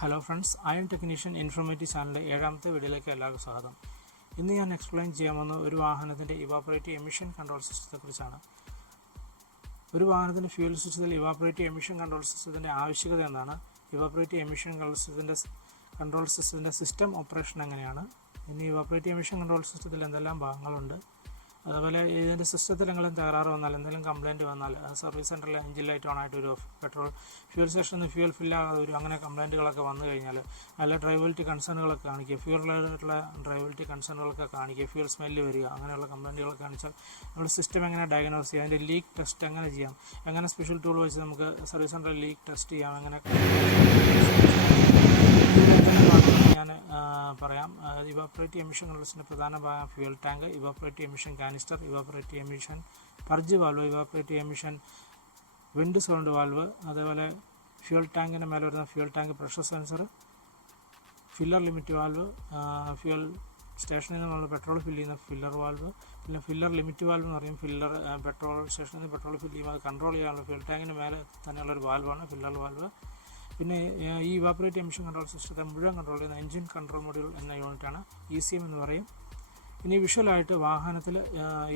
Hello friends, iron technician informative ചാനലിൻ്റെ 7ാമത്തെ വീഡിയോയിലേക്ക് എല്ലാവർക്കും സ്വാഗതം. ഇന്ന് ഞാൻ എക്സ്പ്ലെയിൻ ചെയ്യാൻ പോകുന്ന ഒരു വാഹനത്തിൻ്റെ ഇവാപ്പറേറ്റീവ് എമിഷൻ കൺട്രോൾ സിസ്റ്റത്തെക്കുറിച്ചാണ്. ഒരു വാഹനത്തിൻ്റെ ഫ്യൂൽ സിസ്റ്റത്തിൽ ഇവാപ്പറേറ്റീവ് എമിഷൻ കൺട്രോൾ സിസ്റ്റത്തിൻ്റെ ആവശ്യകത എന്താണ്, ഇവാപ്പറേറ്റീവ് എമിഷൻ കൺട്രോൾ സിസ്റ്റത്തിൻ്റെ സിസ്റ്റം ഓപ്പറേഷൻ എങ്ങനെയാണ്, ഇനി ഇവാപ്പറേറ്റീവ് എമിഷൻ കൺട്രോൾ സിസ്റ്റത്തിൽ എന്തെല്ലാം ഭാഗങ്ങളുണ്ട്, അതുപോലെ ഇതിൻ്റെ സിസ്റ്റത്തിൽ എന്തെങ്കിലും തകരാറ് വന്നാൽ, എന്തെങ്കിലും കംപ്ലയിൻറ്റ് വന്നാൽ, സർവീസ് സെൻറ്ററിൽ എഞ്ചിൻ ലൈറ്റ് ഓൺ ആയിട്ട് ഒരു പെട്രോൾ ഫ്യൂൽ സ്റ്റേഷനിൽ നിന്ന് ഫ്യൂൽ ഫില്ലാകാതെ വരും, അങ്ങനെ കംപ്ലയിൻറ്റുകളൊക്കെ വന്നു കഴിഞ്ഞാൽ നല്ല ഡ്രൈവബിലിറ്റി കൺസേണുകളൊക്കെ കാണിക്കുക, ഫ്യൂൽ റിലേറ്റഡായിട്ടുള്ള ഡ്രൈവബിലിറ്റി കൺസേണുകളൊക്കെ കാണിക്കുക, ഫ്യൂൽ സ്മെല്ല് വരിക, അങ്ങനെയുള്ള കംപ്ലയിൻറ്റുകളൊക്കെ കാണിച്ചാൽ നമ്മുടെ സിസ്റ്റം എങ്ങനെ ഡയഗ്നോസ് ചെയ്യാം, അതിൻ്റെ ലീക്ക് ടെസ്റ്റ് എങ്ങനെ ചെയ്യാം, എങ്ങനെ സ്പെഷ്യൽ ടൂൾ വെച്ച് നമുക്ക് സർവീസ് സെൻറ്ററിൽ ലീക്ക് ടെസ്റ്റ് ചെയ്യാം, അങ്ങനെ ഞാൻ പറയാം. ഇവാപ്പറേറ്റീവ് എമിഷൻ കൺട്രോൾസിൻ്റെ പ്രധാന ഭാഗം fuel tank, evaporative emission canister, evaporative emission purge valve, evaporative emission wind sound valve, അതേപോലെ ഫ്യൂൽ ടാങ്കിൻ്റെ മേലെ വരുന്ന fuel tank pressure sensor, filler limit valve, fuel സ്റ്റേഷനിൽ നിന്ന് നമ്മൾ പെട്രോൾ ഫില്ല് ചെയ്യുന്ന ഫില്ലർ വാൽവ്, പിന്നെ ഫില്ലർ ലിമിറ്റ് വാൽവ് എന്ന് പറയും. ഫില്ലർ പെട്രോൾ സ്റ്റേഷനിൽ നിന്ന് പെട്രോൾ ഫില്ല് ചെയ്യുമ്പോൾ അത് കൺട്രോൾ ചെയ്യാനുള്ള ഫ്യൂൽ ടാങ്കിൻ്റെ മേലെ തന്നെയുള്ളൊരു വാൽവാണ് ഫില്ലർ വാൽവ്. പിന്നെ ഈ ഇവാപ്പറേറ്റീവ് എമിഷൻ കൺട്രോൾ സിസ്റ്റത്തെ മുഴുവൻ കൺട്രോൾ ചെയ്യുന്ന എഞ്ചിൻ കൺട്രോൾ മൊഡ്യൂൾ എന്ന യൂണിറ്റാണ് ECM എന്ന് പറയും. ഇനി വിഷ്വലായിട്ട് വാഹനത്തിൽ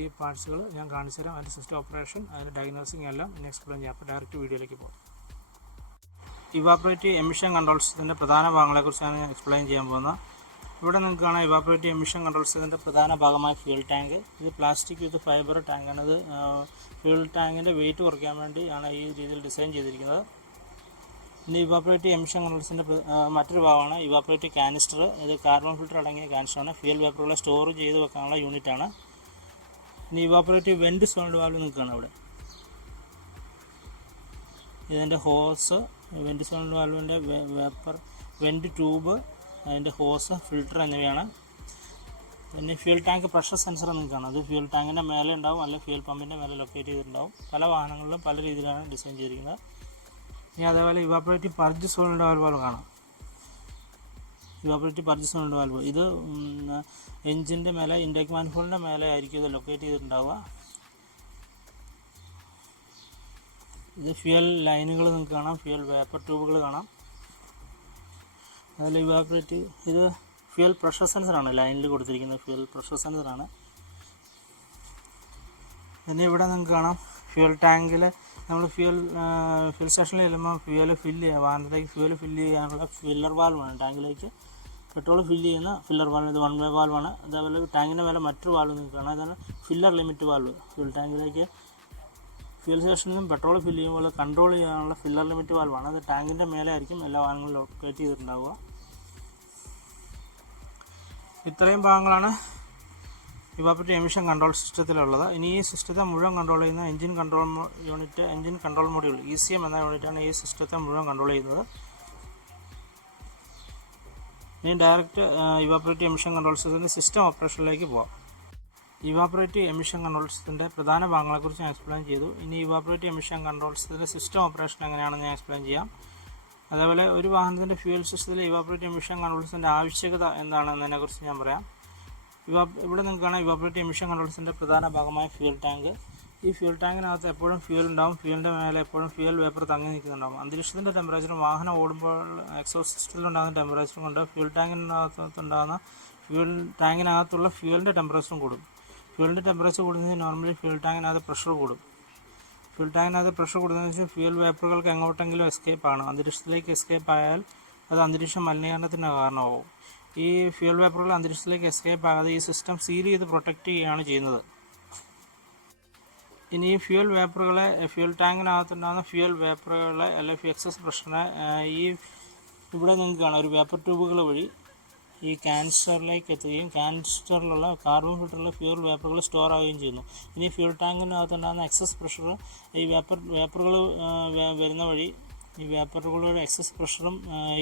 ഈ പാർട്സുകൾ ഞാൻ കാണിച്ചു തരാം, അതിൻ്റെ സിസ്റ്റം ഓപ്പറേഷൻ, അതിൻ്റെ ഡയഗ്നോസിങ് എല്ലാം ഇനി എക്സ്പ്ലെയിൻ ചെയ്യാം. അപ്പോൾ ഡയറക്റ്റ് വീഡിയോയിലേക്ക് പോകും. ഇവാപ്പറേറ്റീവ് എമിഷൻ കൺട്രോൾ സിസ്റ്റത്തിൻ്റെ പ്രധാന ഭാഗങ്ങളെക്കുറിച്ചാണ് ഞാൻ എക്സ്പ്ലെയിൻ ചെയ്യാൻ പോകുന്നത്. ഇവിടെ നിങ്ങൾക്ക് കാണാം ഇവാപ്പറേറ്റീവ് എമിഷൻ കൺട്രോൾ സിസ്റ്റത്തിൻ്റെ പ്രധാന ഭാഗമായ ഫ്യൂൽ ടാങ്ക്. ഇത് പ്ലാസ്റ്റിക് വിത്ത് ഫൈബർ ടാങ്കാണ്. ഇത് ഫ്യൂൽ ടാങ്കിൻ്റെ വെയിറ്റ് കുറയ്ക്കാൻ വേണ്ടിയാണ് ഈ രീതിയിൽ ഡിസൈൻ ചെയ്തിരിക്കുന്നത്. ഇനി ഇവാപ്പറേറ്റീവ് എമിഷൻ കൺട്രോൾസിൻ്റെ മറ്റൊരു ഭാഗമാണ് ഇവാപ്പറേറ്റീവ് കാനിസ്റ്റർ. ഇത് കാർബൺ ഫിൽറ്റർ അടങ്ങിയ കാനിസ്റ്ററാണ്. ഫ്യൂൽ വേപ്പറുകളെ സ്റ്റോർ ചെയ്ത് വെക്കാനുള്ള യൂണിറ്റാണ്. ഇനി ഇവാപ്പറേറ്റീവ് വെൻറ്റ് സോൾഡ് വാൽവ് നിൽക്കുകയാണ് ഇവിടെ. ഇതിൻ്റെ ഹോസ്, വെൻറ്റ് സോൾഡ് വാൽവിൻ്റെ വേപ്പർ വെൻറ്റ് ട്യൂബ്, അതിൻ്റെ ഹോസ്, ഫിൽറ്റർ എന്നിവയാണ്. പിന്നെ ഫ്യൂൽ ടാങ്ക് പ്രഷർ സെൻസർ നിൽക്കുകയാണ്. അത് ഫ്യൂൽ ടാങ്കിൻ്റെ മേലെ ഉണ്ടാവും, അല്ലെങ്കിൽ ഫ്യൂൽ പമ്പിൻ്റെ മേലെ ലൊക്കേറ്റ് ചെയ്തിട്ടുണ്ടാവും. പല വാഹനങ്ങളിലും പല രീതിയിലാണ് ഡിസൈൻ ചെയ്തിരിക്കുന്നത്. ഇനി അതേപോലെ ഇവാപ്പറേറ്റീവ് പർജ് സോൾഡ് വാൽവ് കാണാം. ഇവാപ്പറേറ്റീവ് പർജ് സോൾഡ് വാൽവ് ഇത് എഞ്ചിൻ്റെ മേലെ, ഇൻടേക്ക് മാനിഫോൾഡിൻ്റെ മേലെ ആയിരിക്കും ഇത് ലൊക്കേറ്റ് ചെയ്തിട്ടുണ്ടാവുക. ഇത് ഫ്യൂൽ ലൈനുകൾ നിങ്ങൾക്ക് കാണാം, ഫ്യൂൽ വേപ്പർ ട്യൂബുകൾ കാണാം. അതിൽ ഇവാപ്പറേറ്റീവ് ഇത് ഫ്യൂൽ പ്രഷർ സെൻസറാണ്, ലൈനിൽ കൊടുത്തിരിക്കുന്നത് ഫ്യൂൽ പ്രഷർ സെൻസറാണ്. ഇനി ഇവിടെ നിങ്ങൾക്ക് കാണാം ഫ്യൂൽ ടാങ്കിൽ നമ്മൾ ഫ്യൂൽ സ്റ്റേഷനിൽ ചെല്ലുമ്പോൾ ഫ്യൂൽ ഫില്ല് ചെയ്യുക, വാഹനത്തിലേക്ക് ഫ്യൂൽ ഫില്ല് ചെയ്യാനുള്ള ഫില്ലർ വാൽവാണ്. ടാങ്കിലേക്ക് പെട്രോൾ ഫില്ല് ചെയ്യുന്ന ഫില്ലർ വാൽവ്, ഇത് 1 വേ വാൽവാണ്. അതേപോലെ ടാങ്കിൻ്റെ മേലെ മറ്റൊരു വാൽവ് നിങ്ങൾക്ക് കാണാം, അതാണ് ഫില്ലർ ലിമിറ്റ് വാൽവ്. ഫ്യൂൽ ടാങ്കിലേക്ക് ഫ്യൂൽ സ്റ്റേഷനിൽ നിന്നും പെട്രോൾ ഫില്ല് ചെയ്യുമ്പോൾ കൺട്രോൾ ചെയ്യാനുള്ള ഫില്ലർ ലിമിറ്റ് വാൽവാണ്. അത് ടാങ്കിൻ്റെ മേലെ ആയിരിക്കും എല്ലാ വാഹനങ്ങളും ലൊക്കേറ്റ് ചെയ്തിട്ടുണ്ടാവുക. ഇത്രയും ഭാഗങ്ങളാണ് ഇവാപ്പറേറ്റീവ് എമിഷൻ കൺട്രോൾ സിസ്റ്റത്തിലുള്ളത്. ഇനി ഈ സിസ്റ്റത്തെ മുഴുവൻ കൺട്രോൾ ചെയ്യുന്ന engine control unit, engine control module ECM എന്ന യൂണിറ്റാണ് ഈ സിസ്റ്റത്തെ മുഴുവൻ കൺട്രോൾ ചെയ്യുന്നത്. ഇനി ഡയറക്റ്റ് ഇവാപ്പറേറ്റീവ് എമിഷൻ കൺട്രോൾ സിസ്റ്റത്തിൻ്റെ സിസ്റ്റം ഓപ്പറേഷനിലേക്ക് പോകാം. ഇവാപ്പറേറ്റീവ് എമിഷൻ കൺട്രോൾ സിസ്റ്റത്തിൻ്റെ പ്രധാന ഭാഗങ്ങളെക്കുറിച്ച് ഞാൻ എക്സ്പ്ലെയിൻ ചെയ്തു. ഇനി ഇവാപ്പറേറ്റീവ് എമിഷൻ കൺട്രോൾ സിസ്റ്റത്തിൻ്റെ സിസ്റ്റം ഓപ്പറേഷൻ എങ്ങനെയാണെന്ന് ഞാൻ എക്സ്പ്ലെയിൻ ചെയ്യാം. അതേപോലെ ഒരു വാഹനത്തിൻ്റെ ഫ്യൂൽ സിസ്റ്റത്തിൽ ഇവാപ്പറേറ്റീവ് എമിഷൻ കൺട്രോൾ സിസ്റ്റത്തിൻ്റെ ആവശ്യകത എന്താണെന്നതിനെക്കുറിച്ച് ഞാൻ പറയാം. ഇവിടെ നിങ്ങൾക്ക് കാണാം ഇവാപ്പറേറ്റീവ് എമിഷൻ കൺട്രോൾസിൻ്റെ പ്രധാന ഭാഗമായ ഫ്യൂൽ ടാങ്ക്. ഈ ഫ്യൂൽ ടാങ്കിനകത്ത് എപ്പോഴും ഫ്യൂൽ ഉണ്ടാവും, ഫ്യൂലിൻ്റെ മേലെ എപ്പോഴും ഫ്യൂൽ വേപ്പർ തങ്ങി നിൽക്കുന്നുണ്ടാവും. അന്തരീക്ഷത്തിൻ്റെ ടെമ്പറേച്ചറും വാഹനം ഓടുമ്പോൾ എക്സോസ്റ്റ് സിസ്റ്റത്തിലുണ്ടാകുന്ന ടെമ്പറേച്ചറും കൊണ്ട് ഫ്യൂൽ ടാങ്കിനകത്തുള്ള ഫ്യൂലിൻ്റെ ടെമ്പറേച്ചറും കൂടും. ഫ്യൂലിൻ്റെ ടെമ്പറേച്ചർ കൂടുന്നതിന് നോർമലി ഫ്യൂൽ ടാങ്കിനകത്ത് പ്രഷർ കൂടും. ഫ്യൂൽ ടാങ്കിനകത്ത് പ്രഷർ കൂടുന്നതെന്ന് വെച്ചാൽ ഫ്യൂൽ വേപ്പറുകൾക്ക് എങ്ങോട്ടെങ്കിലും എസ്കേപ്പ് ആണ്. അന്തരീക്ഷത്തിലേക്ക് എസ്കേപ്പ് ആയാൽ അത് അന്തരീക്ഷ മലിനീകരണത്തിന് കാരണമാവും. ഈ ഫ്യൂൽ വേപ്പറുകൾ അന്തരീക്ഷത്തിലേക്ക് എസ്കേപ്പ് ആകാതെ ഈ സിസ്റ്റം സീൽ ചെയ്ത് പ്രൊട്ടക്റ്റ് ചെയ്യുകയാണ് ചെയ്യുന്നത്. ഇനി ഈ ഫ്യൂൽ വേപ്പറുകളെ, ഫ്യൂൽ ടാങ്കിനകത്തുണ്ടാകുന്ന ഫ്യൂൽ വേപ്പറുകളെ അല്ലെങ്കിൽ എക്സസ് പ്രഷറിനെ ഇവിടെ നിങ്ങൾക്ക് കാണാം ഒരു വേപ്പർ ട്യൂബുകൾ വഴി ഈ കാനിസ്റ്ററിലേക്ക് എത്തുകയും കാനിസ്റ്ററിലുള്ള കാർബൺ ഫിൽറ്ററിലുള്ള ഫ്യൂൽ വേപ്പറുകൾ സ്റ്റോർ ആവുകയും ചെയ്യുന്നു. ഇനി ഫ്യൂൽ ടാങ്കിനകത്തുണ്ടാകുന്ന എക്സസ് പ്രഷർ ഈ വേപ്പറുകൾ വരുന്ന വഴി ഈ വേപ്പറുകളുടെ എക്സസ് പ്രഷറും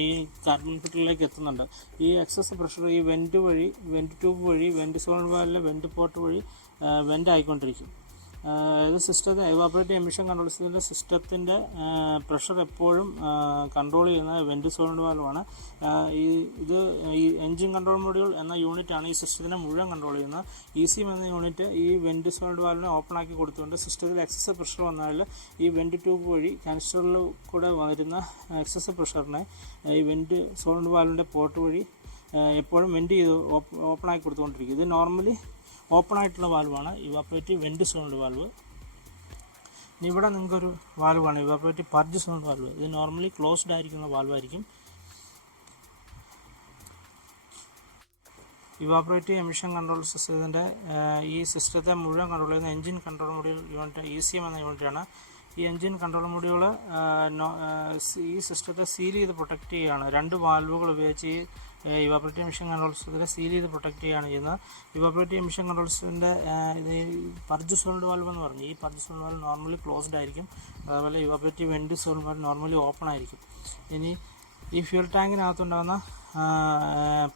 ഈ കാർബൺ ഫിൽറ്ററിലേക്ക് എത്തുന്നുണ്ട്. ഈ എക്സസ് പ്രഷർ ഈ വെൻറ്റ് ട്യൂബ് വഴി വെൻറ്റ് സോൾഡ് വാൽവിലെ വെൻറ്റ് പോർട്ട് വഴി വെൻ്റ് ആയിക്കൊണ്ടിരിക്കും. ഇത് സിസ്റ്റത്തെ ഇവാപറേറ്റീവ് എമിഷൻ കൺട്രോൾ സിസ്റ്റത്തിൻ്റെ പ്രഷർ എപ്പോഴും കൺട്രോൾ ചെയ്യുന്ന വെൻറ്റ് സോളിഡ് വാൽവാണ്. ഈ എൻജിൻ കൺട്രോൾ മൊഡ്യൂൾ എന്ന യൂണിറ്റാണ് ഈ സിസ്റ്റത്തിനെ മുഴുവൻ കൺട്രോൾ ചെയ്യുന്നത്. ECM എന്ന യൂണിറ്റ് ഈ വെൻറ്റ് സോളിഡ് വാൽവിനെ ഓപ്പൺ ആക്കി കൊടുത്തുകൊണ്ട് സിസ്റ്റത്തിൽ എക്സസ് പ്രഷർ വന്നാൽ ഈ വെൻറ്റ് ട്യൂബ് വഴി കാനിസ്റ്ററിൽ കൂടെ വരുന്ന എക്സസ് പ്രഷറിനെ ഈ വെൻറ്റ് സോളിഡ് വാൽവിൻ്റെ പോർട്ട് വഴി എപ്പോഴും വെൻറ്റ് ചെയ്ത് ഓപ്പൺ ആക്കി കൊടുത്തുകൊണ്ടിരിക്കും. ഇത് നോർമലി ഓപ്പൺ ആയിട്ടുള്ള വാൽവാണ് ഇവാപറേറ്റീവ് വെൻറ്റ് സോളിഡ് വാൽവ്. ഇവിടെ നിങ്ങൾക്കൊരു വാൽവാണ് ഇവാപറേറ്റീവ് പർജ് സോളിഡ് വാൽവ്. ഇത് നോർമലി ക്ലോസ്ഡ് ആയിരിക്കുന്ന വാൽവായിരിക്കും. ഇവാപറേറ്റീവ് എമിഷൻ കൺട്രോൾ സിസ്റ്റത്തിൻ്റെ ഈ സിസ്റ്റത്തെ മുഴുവൻ കൺട്രോൾ ചെയ്യുന്ന engine control module unit ECM എന്ന യൂണിറ്റാണ്. ഈ എൻജിൻ കൺട്രോൾ മൊഡ്യൂൾ ഈ സിസ്റ്റത്തെ സീൽ ചെയ്ത് പ്രൊട്ടക്റ്റ് ചെയ്യുകയാണ്. 2 വാൽവുകൾ ഉപയോഗിച്ച് ഈ ഇവാപറേറ്റീവ് എമിഷൻ കൺട്രോൾ സിസ്റ്റത്തിനെ സീൽ ചെയ്ത് പ്രൊട്ടക്റ്റ് ചെയ്യുകയാണ് ചെയ്യുന്നത്. ഇവാപറേറ്റീവ് എമിഷൻ കൺട്രോൾ സിസ്റ്റത്തിൻ്റെ ഇത് പർജ് സോളിഡ് വാൽവ് എന്ന് പറഞ്ഞു. ഈ purge solenoid valve normally closed ആയിരിക്കും. അതുപോലെ evaporative vent solenoid valve normally open ആയിരിക്കും. ഇനി ഈ ഫ്യൂൽ ടാങ്കിനകത്തുണ്ടാകുന്ന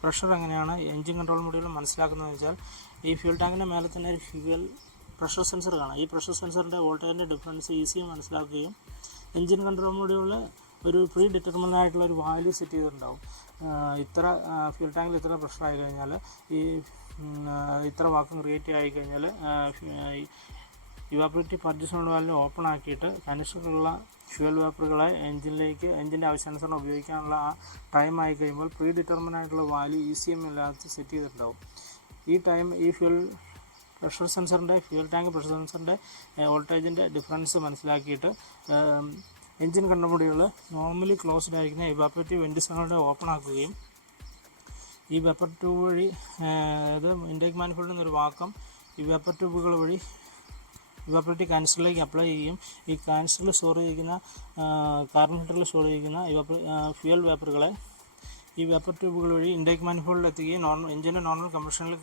പ്രഷർ എങ്ങനെയാണ് എൻജിൻ കൺട്രോൾ മൊഡ്യൂൾ മനസ്സിലാക്കുന്നതെന്ന് വെച്ചാൽ, ഈ ഫ്യൂൽ ടാങ്കിൻ്റെ മേലെ തന്നെ ഒരു ഫ്യൂവൽ പ്രഷർ സെൻസർ കാണാം. ഈ പ്രഷർ സെൻസറിൻ്റെ വോൾട്ടേജിൻ്റെ ഡിഫറൻസ് ECM മനസ്സിലാക്കുകയും എൻജിൻ കൺട്രോൾ മൊഡ്യൂളിൽ ഒരു പ്രീ ഡിറ്റർമിൻഡ് ആയിട്ടുള്ള ഒരു വാല്യൂ സെറ്റ് ചെയ്തിട്ടുണ്ടാവും. ഇത്ര ഫ്യൂൽ ടാങ്കിൽ ഇത്ര പ്രഷർ ആയി കഴിഞ്ഞാൽ ഈ ഇത്ര വാക്വം ക്രിയേറ്റ് ആയി കഴിഞ്ഞാൽ ഇവാപറേറ്റീവ് പർജ് സോളിഡ് വാൽവിനെ ഓപ്പൺ ആക്കിയിട്ട് കാനിസ്റ്ററിലുള്ള ഫ്യൂൽ വേപ്പറുകളെ എൻജിൻ്റെ ആവശ്യാനുസരണം ഉപയോഗിക്കാനുള്ള ആ ടൈം ആയി കഴിയുമ്പോൾ പ്രീ ഡിറ്റർമിൻഡ് ആയിട്ടുള്ള വാല്യൂ ECM ഇല്ലാത്ത സെറ്റ് ചെയ്തിട്ടുണ്ടാവും. ഈ ടൈം ഈ ഫ്യൂൽ ടാങ്ക് പ്രഷർ സെൻസറിൻ്റെ വോൾട്ടേജിൻ്റെ ഡിഫറൻസ് മനസ്സിലാക്കിയിട്ട് engine control module normally closed ആയിരിക്കുന്ന ഇവാപറേറ്റീവ് വെൻറ്റ് സോളിഡ് ഓപ്പൺ ആക്കുകയും ഈ വേപ്പർ ട്യൂബ് വഴി ഇത് ഇൻടേക്ക് മാനിഫോൾഡിൽ നിന്നൊരു വാക്കം ഈ വേപ്പർ ട്യൂബുകൾ വഴി ഇവാപറേറ്റീവ് കാനിസ്റ്ററിലേക്ക് അപ്ലൈ ചെയ്യും. ഈ കാനിസ്റ്ററിൽ സ്റ്റോർ ചെയ്തിരിക്കുന്ന കാർബൺ ഫിൽറ്ററിൽ സ്റ്റോർ ചെയ്തിരിക്കുന്ന ഫ്യൂൽ വേപ്പറുകളെ ഈ വേപ്പർ ട്യൂബുകൾ വഴി ഇൻടേക്ക് മാനിഫോൾഡിൽ എത്തുകയും എൻജിൻ്റെ നോർമൽ കംപ്രഷനിൽ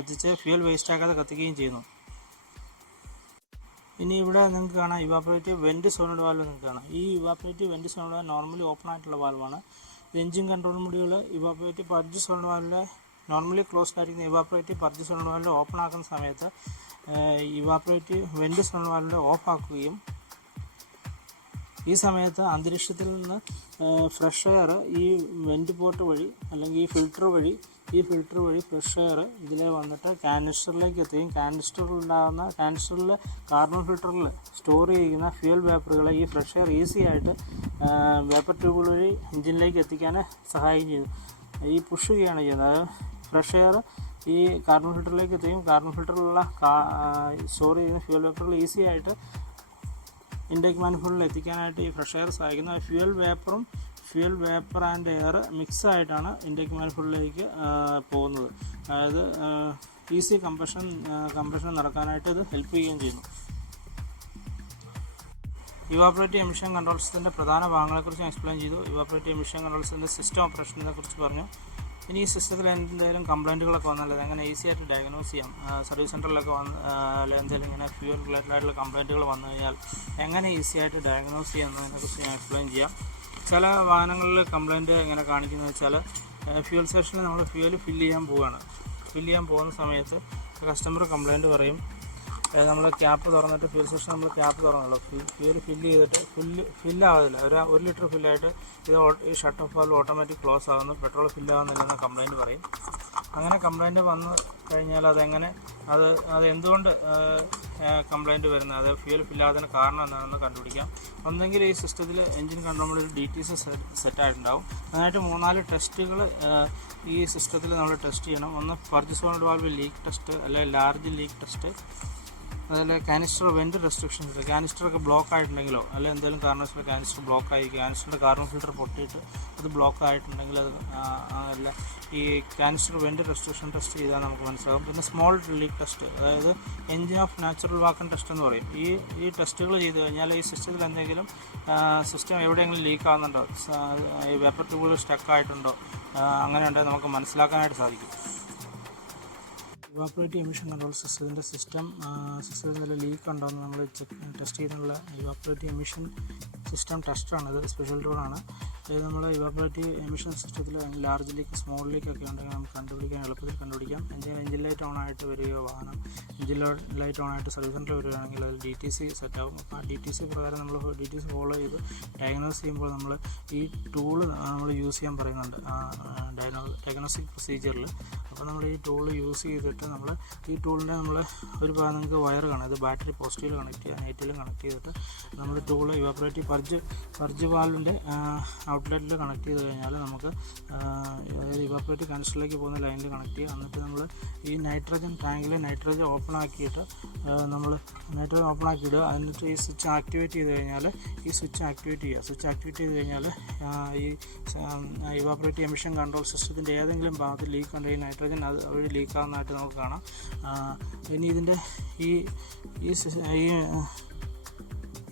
എത്തിച്ച് ഫ്യൂൽ വേസ്റ്റ് ആക്കാതെ കത്തിക്കുകയും ചെയ്യുന്നു. ഇനി ഇവിടെ നിങ്ങൾക്ക് കാണാം ഇവാപറേറ്റീവ് വെൻറ്റ് സോളിഡ് വാൽവ് നിങ്ങൾക്ക് കാണാം. ഈ evaporative vent solenoid valve normally open ആയിട്ടുള്ള വാൽവാണ്. Engine control module evaporative purge solenoid വാൽവിലെ നോർമലി ക്ലോസ്ഡ് ആയിരിക്കുന്ന evaporative purge solenoid valve open ആക്കുന്ന സമയത്ത് ഇവാപറേറ്റീവ് വെൻറ്റ് സോളിഡ് വാൽവിനെ ഓഫ് ആക്കുകയും ഈ സമയത്ത് അന്തരീക്ഷത്തിൽ നിന്ന് ഫ്രഷ് എയർ ഈ വെൻറ്റ് പോർട്ട് വഴി അല്ലെങ്കിൽ ഈ ഫിൽറ്റർ വഴി ഫ്രഷ് എയർ ഇതിലെ വന്നിട്ട് കാനിസ്റ്ററിലേക്ക് എത്തുകയും കാനിസ്റ്ററിൽ കാർബൺ ഫിൽറ്ററിൽ സ്റ്റോർ ചെയ്യുന്ന ഫ്യൂൽ വേപ്പറുകളെ ഈ ഫ്രഷ് എയർ ഈസി ആയിട്ട് വേപ്പർ ട്യൂബുകൾ വഴി എൻജിനിലേക്ക് എത്തിക്കാൻ സഹായിക്കുകയും ചെയ്യുന്നു. ഈ പുഷ് ചെയ്യുകയാണ് ചെയ്യുന്നത്. ഫ്രഷ് എയർ ഈ കാർബൺ ഫിൽറ്ററിലേക്ക് എത്തുകയും കാർബൺ ഫിൽറ്ററിലുള്ള സ്റ്റോർ ചെയ്യുന്ന ഫ്യൂൽ വേപ്പറുകൾ ഈസി ആയിട്ട് ഇൻടേക്ക് മാനിഫോൾഡിൽ എത്തിക്കാനായിട്ട് ഈ ഫ്രഷ് എയർ സഹായിക്കുന്നു. Fuel vapour and air mix ആയിട്ടാണ് ഇൻടേക്ക് മാനിഫോൾഡിലേക്ക് പോകുന്നത്. അതായത് ഈസി കംപ്രഷൻ നടക്കാനായിട്ട് ഇത് ഹെൽപ്പ് ചെയ്യുകയും ചെയ്യുന്നു. ഇവാപറേറ്റീവ് എമിഷൻ കൺട്രോൾ സിസ്റ്റത്തിൻ്റെ പ്രധാന ഭാഗങ്ങളെക്കുറിച്ച് എക്സ്പ്ലെയിൻ ചെയ്തു. ഇവാപറേറ്റീവ് എമിഷൻ കൺട്രോൾ സിസ്റ്റത്തിൻ്റെ സിസ്റ്റം ഓപ്പറേഷനെ കുറിച്ച് പറഞ്ഞു. ഇനി ഈ സിസ്റ്റത്തിൽ എന്തെങ്കിലും കംപ്ലയിൻറ്റുകളൊക്കെ വന്നാൽ അതെങ്ങനെ ഈസി ആയിട്ട് ഡയഗ്നോസ് ചെയ്യാം. സർവീസ് സെൻറ്ററിലൊക്കെ എന്തെങ്കിലും ഇങ്ങനെ ഫ്യൂൽ റിലേറ്റഡ് ആയിട്ടുള്ള കംപ്ലയിൻറ്റുകൾ വന്നു കഴിഞ്ഞാൽ എങ്ങനെ ഈസി ആയിട്ട് ഡയഗ്നോസ് ചെയ്യുന്നതിനെക്കുറിച്ച് ഞാൻ എക്സ്പ്ലെയിൻ ചെയ്യാം. ചില വാഹനങ്ങളിൽ കംപ്ലയിൻറ്റ് എങ്ങനെ കാണിക്കുന്നത് വെച്ചാൽ, ഫ്യൂൽ സ്റ്റേഷനിൽ നമ്മൾ ഫ്യൂൽ ഫില്ല് ചെയ്യാൻ പോകുന്ന സമയത്ത് കസ്റ്റമർ കംപ്ലയിൻറ്റ് പറയും, നമ്മൾ ക്യാപ്പ് തുറന്നിട്ട് ഫ്യൂൽ സ്റ്റേഷൻ നമ്മൾ ക്യാപ്പ് തുറന്നല്ലോ, ഫ്യൂൽ ഫില്ല് ചെയ്തിട്ട് ഫില്ലാകുന്നില്ല, 1 ലിറ്റർ ഫില്ലായിട്ട് ഈ shut of valve automatic close ആകുന്നു, പെട്രോൾ ഫില്ലാകുന്നില്ലെന്ന് കംപ്ലയിൻറ്റ് പറയും. അങ്ങനെ കംപ്ലയിൻറ്റ് വന്നു കഴിഞ്ഞാൽ അത് എന്തുകൊണ്ട് കംപ്ലയിൻറ്റ് വരുന്നത്, അത് ഫ്യൂൽ ഫില്ലാത്തതിന് കാരണം എന്താണെന്ന് കണ്ടുപിടിക്കാം. ഒന്നെങ്കിൽ ഈ സിസ്റ്റത്തിൽ എൻജിൻ കൺട്രോൾ മൊഡ്യൂൾ DTC സെറ്റായിട്ടുണ്ടാവും. അതിനായിട്ട് 3-4 ടെസ്റ്റുകൾ ഈ സിസ്റ്റത്തിൽ നമ്മൾ ടെസ്റ്റ് ചെയ്യണം. ഒന്ന് purge solenoid valve leak test, അല്ലെങ്കിൽ ലാർജ് ലീക്ക് ടെസ്റ്റ്, അതുപോലെ കാനിസ്റ്റർ വെൻറ്റ് റെസ്ട്രിക്ഷൻസ്, കാനിസ്റ്ററൊക്കെ ബ്ലോക്ക് ആയിട്ടുണ്ടെങ്കിലോ അല്ലെങ്കിൽ എന്തെങ്കിലും കാരണവശാൽ കാനിസ്റ്റർ ബ്ലോക്ക് ആയി കാനിസ്റ്ററിൻ്റെ കാർബൺ ഫിൽറ്റർ പൊട്ടിയിട്ട് അത് ബ്ലോക്ക് ആയിട്ടുണ്ടെങ്കിൽ അല്ല ഈ കാനിസ്റ്റർ വെൻറ്റ് റെസ്ട്രിക്ഷൻ ടെസ്റ്റ് ചെയ്താൽ നമുക്ക് മനസ്സിലാകും. പിന്നെ സ്മോൾ ലീക്ക് ടെസ്റ്റ്, അതായത് എൻജിൻ ഓഫ് നാച്ചുറൽ വാക്കൻ ടെസ്റ്റ് എന്ന് പറയും. ഈ ടെസ്റ്റുകൾ ചെയ്ത് കഴിഞ്ഞാൽ ഈ സിസ്റ്റത്തിൽ എന്തെങ്കിലും സിസ്റ്റം എവിടെയെങ്കിലും ലീക്ക് ആകുന്നുണ്ടോ, ഈ വേപ്പർ ട്യൂബുകൾ സ്റ്റക്ക് ആയിട്ടുണ്ടോ, അങ്ങനെ ഉണ്ടെങ്കിൽ നമുക്ക് മനസ്സിലാക്കാനായിട്ട് സാധിക്കും. ഇവാപ്പറേറ്റീവ് എമിഷൻ കൺട്രോൾ സിസ്റ്റത്തിൻ്റെ ലീക്ക് ഉണ്ടോ എന്ന് നമ്മൾ ടെസ്റ്റ് ചെയ്യുന്നുള്ള ഇവാപ്പറേറ്റീവ് എമിഷൻ സിസ്റ്റം ടെസ്റ്ററാണിത്. സ്പെഷ്യൽ ടൂളാണ് ഇത്. നമ്മൾ ഇവാപ്പറേറ്റീവ് എമിഷൻ സിസ്റ്റത്തിൽ ലാർജ് ലീക്ക്, സ്മോൾ ലീക്ക് ഒക്കെ ഉണ്ടെങ്കിൽ നമുക്ക് എളുപ്പത്തിൽ കണ്ടുപിടിക്കാം. എഞ്ചിൻ ലൈറ്റ് ഓൺ ആയിട്ട് വരികയോ വാഹനം എഞ്ചിൻ ലൈറ്റ് ഓൺ ആയിട്ട് സർവീസ് സെൻ്റർ വരികയാണെങ്കിൽ അത് DTC സെറ്റാകും. അപ്പോൾ ആ DTC പ്രകാരം നമ്മൾ DTC ഫോളോ ചെയ്ത് ഡയഗ്നോസ് ചെയ്യുമ്പോൾ നമ്മൾ ഈ ടൂള് നമ്മൾ യൂസ് ചെയ്യാൻ പറയുന്നുണ്ട് ഡയഗ്നോസ്റ്റിക് പ്രൊസീജിയറിൽ. അപ്പോൾ നമ്മൾ ഈ ടൂൾ യൂസ് ചെയ്തിട്ട് ഈ ടൂളിൻ്റെ ഒരു ഭാഗം നിങ്ങൾക്ക് വയർ കാണാം. ഇത് ബാറ്ററി പോസിറ്റീവിൽ കണക്ട് ചെയ്യുക, നെഗറ്റീവിലും കണക്ട് ചെയ്തിട്ട് നമ്മൾ ടൂള് ഇവാപ്പറേറ്റീവ് പർജ് വാൽവിൻ്റെ ഔട്ട്ലെറ്റിൽ കണക്ട് ചെയ്ത് കഴിഞ്ഞാൽ നമുക്ക് അതായത് ഇവാപ്പറേറ്റീവ് കനസ്റ്ററിലേക്ക് പോകുന്ന ലൈനിൽ കണക്ട് ചെയ്യുക. എന്നിട്ട് നമ്മൾ ഈ നൈട്രജൻ ടാങ്കിൽ നൈട്രജൻ ഓപ്പൺ ആക്കിയിട്ട് എന്നിട്ട് ഈ സ്വിച്ച് ആക്ടിവേറ്റ് ചെയ്ത് കഴിഞ്ഞാൽ സ്വിച്ച് ആക്ടിവേറ്റ് ചെയ്ത് കഴിഞ്ഞാൽ ഈ ഇവാപ്പറേറ്റീവ് എമിഷൻ കൺട്രോൾ സിസ്റ്റത്തിൻ്റെ ഏതെങ്കിലും ഭാഗത്ത് ലീക്ക് ഉണ്ട്, ഈ നൈട്രജൻ അത് വഴി ലീക്കാവുന്നതായിട്ട് നമുക്ക് കാണാം. ഇനി ഇതിൻ്റെ ഈ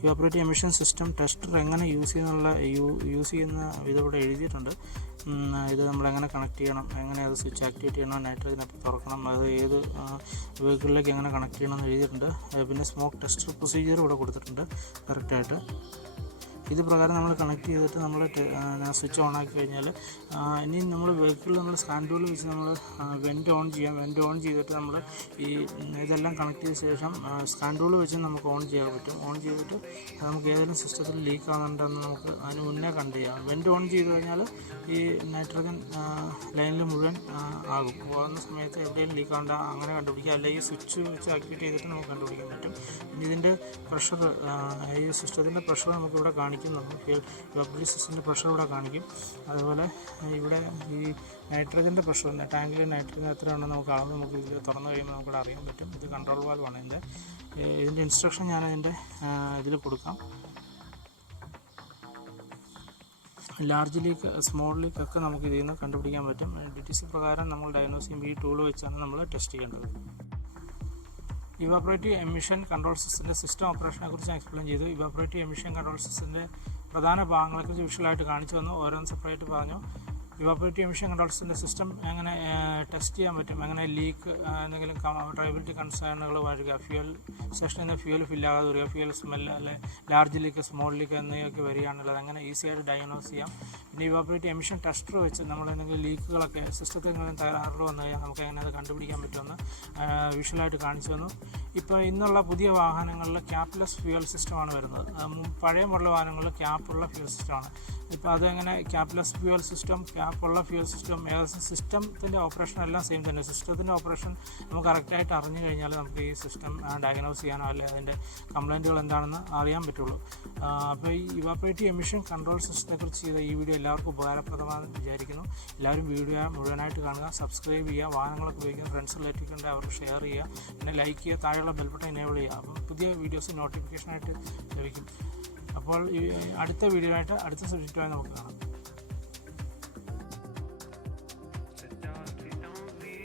ഇവാപ്പറേറ്റീവ് എമിഷൻ സിസ്റ്റം ടെസ്റ്റർ എങ്ങനെ യൂസ് ചെയ്യുന്ന ഇത് ഇവിടെ എഴുതിയിട്ടുണ്ട്. ഇത് നമ്മളെങ്ങനെ കണക്ട് ചെയ്യണം, എങ്ങനെ അത് സ്വിച്ച് ആക്ടിവേറ്റ് ചെയ്യണം, നൈട്രജൻ എപ്പോൾ തുറക്കണം, അത് ഏത് വെഹിക്കിളിലേക്ക് എങ്ങനെ കണക്ട് ചെയ്യണം എന്ന് എഴുതിയിട്ടുണ്ട്. പിന്നെ സ്മോക്ക് ടെസ്റ്റർ പ്രൊസീജിയർ ഇവിടെ കൊടുത്തിട്ടുണ്ട് കറക്റ്റായിട്ട്. ഇത് പ്രകാരം നമ്മൾ കണക്ട് ചെയ്തിട്ട് നമ്മൾ സ്വിച്ച് ഓൺ ആക്കി കഴിഞ്ഞാൽ ഇനി നമ്മൾ വെഹിക്കിൾ സ്കാൻ ടൂൾ വെച്ച് നമ്മൾ വെൻറ്റ് ഓൺ ചെയ്യാം. വെൻറ്റ് ഓൺ ചെയ്തിട്ട് നമ്മൾ ഈ ഇതെല്ലാം കണക്ട് ചെയ്ത ശേഷം സ്കാൻ ടൂൾ വെച്ച് നമുക്ക് ഓൺ ചെയ്യാൻ പറ്റും. ഓൺ ചെയ്തിട്ട് നമുക്ക് ഏതെങ്കിലും സിസ്റ്റത്തിൽ ലീക്ക് ആകുന്നുണ്ടെന്ന് നമുക്ക് അതിന് മുന്നേ കണ്ടു ചെയ്യാം. വെൻറ്റ് ഓൺ ചെയ്ത് കഴിഞ്ഞാൽ ഈ നൈട്രജൻ ലൈനിൽ മുഴുവൻ ആകും. പോകുന്ന സമയത്ത് എവിടെയും ലീക്ക് ആകണ്ട അങ്ങനെ കണ്ടുപിടിക്കുക. അല്ലെങ്കിൽ സ്വിച്ച് വെച്ച് ആക്ടിവേറ്റ് ചെയ്തിട്ട് നമുക്ക് കണ്ടുപിടിക്കാൻ പറ്റും. ഇനി ഇതിൻ്റെ പ്രഷർ, ഈ സിസ്റ്റത്തിൻ്റെ പ്രഷർ നമുക്കിവിടെ കാണിക്കും. ഇവാപ്പറേറ്റീവ് സിസ്റ്റത്തിൻ്റെ പ്രഷർ ഇവിടെ കാണിക്കും. അതുപോലെ ഇവിടെ ഈ നൈട്രജൻ്റെ പ്രഷർ, ടാങ്കിൽ നൈട്രജൻ എത്ര ഉണ്ടെന്ന് നമുക്ക് അളവ് നമുക്ക് ഇതിൽ തുറന്നു കഴിയുമ്പോൾ നമുക്കിവിടെ അറിയാൻ പറ്റും. ഇത് കൺട്രോൾ വാൽവാണ്. ഇതിൻ്റെ ഇൻസ്ട്രക്ഷൻ ഞാൻ ഇതിൽ കൊടുക്കാം. ലാർജ് ലീക്ക്, സ്മോൾ ലീക്ക് ഒക്കെ നമുക്ക് ഇതിൽ നിന്ന് കണ്ടുപിടിക്കാൻ പറ്റും. DTC പ്രകാരം നമ്മൾ ഡയഗ്നോസ് ചെയ്യുമ്പോൾ ഈ ടൂൾ വെച്ചാണ് നമ്മൾ ടെസ്റ്റ് ചെയ്യേണ്ടത്. ഇവാപ്പറേറ്റീവ് എമിഷൻ കൺട്രോൾ സിസ്റ്റത്തിൻ്റെ സിസ്റ്റം ഓപ്പറേഷനെ കുറിച്ച് ഞാൻ എക്സ്പ്ലെയിൻ ചെയ്തു. ഇവാപ്പറേറ്റീവ് എമിഷൻ കൺട്രോൾ സിസ്റ്റത്തിൻ്റെ പ്രധാന ഭാഗങ്ങളെക്കുറിച്ച് വിഷ്വലായിട്ട് കാണിച്ചു തന്നു. ഓരോന്ന് സെപ്പറേറ്റ് പറഞ്ഞു. ഇവാപ്പറേറ്റീവ് എമിഷൻ കൺട്രോൾ സിസ്റ്റം എങ്ങനെ ടെസ്റ്റ് ചെയ്യാൻ പറ്റും, എങ്ങനെ ലീക്ക് എന്തെങ്കിലും ഡ്രൈവബിലിറ്റി കൺസേണുകൾ വരിക, ഫ്യൂൽ സ്റ്റേഷനിൽ നിന്ന് ഫ്യൂൽ ഫില്ലാകാതെ വരിക, ഫ്യൂൽ സ്മെല്ല് അല്ലെ ലാർജ് ലീക്ക്, സ്മോൾ ലീക്ക് എന്നിവയൊക്കെ വരികയാണുള്ളത് അങ്ങനെ ഈസി ആയിട്ട് ഡയഗ്നോസ് ചെയ്യാം. പിന്നെ ഇവാപ്പറേറ്റീവ് എമിഷൻ ടെസ്റ്റർ വെച്ച് നമ്മൾ എന്തെങ്കിലും ലീക്കുകളൊക്കെ സിസ്റ്റത്തിൽ എന്തെങ്കിലും തകരാറ് വന്നു കഴിഞ്ഞാൽ നമുക്ക് എങ്ങനെ അത് കണ്ടുപിടിക്കാൻ പറ്റുമെന്ന് വിഷ്വലായിട്ട് കാണിച്ചു തന്നു. ഇപ്പോൾ ഇന്നുള്ള പുതിയ വാഹനങ്ങളിൽ ക്യാപ്ലെസ് ഫ്യൂൽ സിസ്റ്റമാണ് വരുന്നത്. പഴയ മോഡൽ വാഹനങ്ങളിൽ ക്യാപ്പുള്ള ഫ്യൂൽ സിസ്റ്റമാണ്. ഇപ്പോൾ അതെങ്ങനെ ക്യാപ്ലെസ് ഫ്യൂൽ സിസ്റ്റം, ക്യാപ്പുള്ള ഫ്യൂൽ സിസ്റ്റം, ഏകദേശം സിസ്റ്റത്തിൻ്റെ ഓപ്പറേഷൻ എല്ലാം സെയിം തന്നെ. സിസ്റ്റത്തിൻ്റെ ഓപ്പറേഷൻ നമുക്ക് കറക്റ്റായിട്ട് അറിഞ്ഞു കഴിഞ്ഞാൽ നമുക്ക് ഈ സിസ്റ്റം ഡയഗ്നോസ് ചെയ്യാനോ അല്ലെങ്കിൽ അതിൻ്റെ കംപ്ലൈൻറ്റുകൾ എന്താണെന്ന് അറിയാൻ പറ്റുള്ളൂ. അപ്പോൾ ഈ ഇവാപ്പറേറ്റീവ് എമിഷൻ കൺട്രോൾ സിസ്റ്റത്തെക്കുറിച്ച് ചെയ്ത ഈ വീഡിയോ എല്ലാവർക്കും ഉപകാരപ്രദമാണെന്ന് വിചാരിക്കുന്നു. എല്ലാവരും വീഡിയോ മുഴുവനായിട്ട് കാണുക, സബ്സ്ക്രൈബ് ചെയ്യുക, വാഹനങ്ങളൊക്കെ ഉപയോഗിക്കുന്ന ഫ്രണ്ട്സ് റിലേറ്റീവ് ഉണ്ടെങ്കിൽ അവർക്ക് ഷെയർ ചെയ്യുക, പിന്നെ ലൈക്ക് ചെയ്യുക, താഴെയുള്ള ബെൽ ബട്ടൺ എനേബിൾ ചെയ്യുക. അപ്പം പുതിയ വീഡിയോസ് നോട്ടിഫിക്കേഷനായിട്ട് ലഭിക്കും. അപ്പോൾ അടുത്ത വീഡിയോ ആയിട്ട് അടുത്ത സബ്ജക്റ്റുമായി നമുക്ക് കാണാം.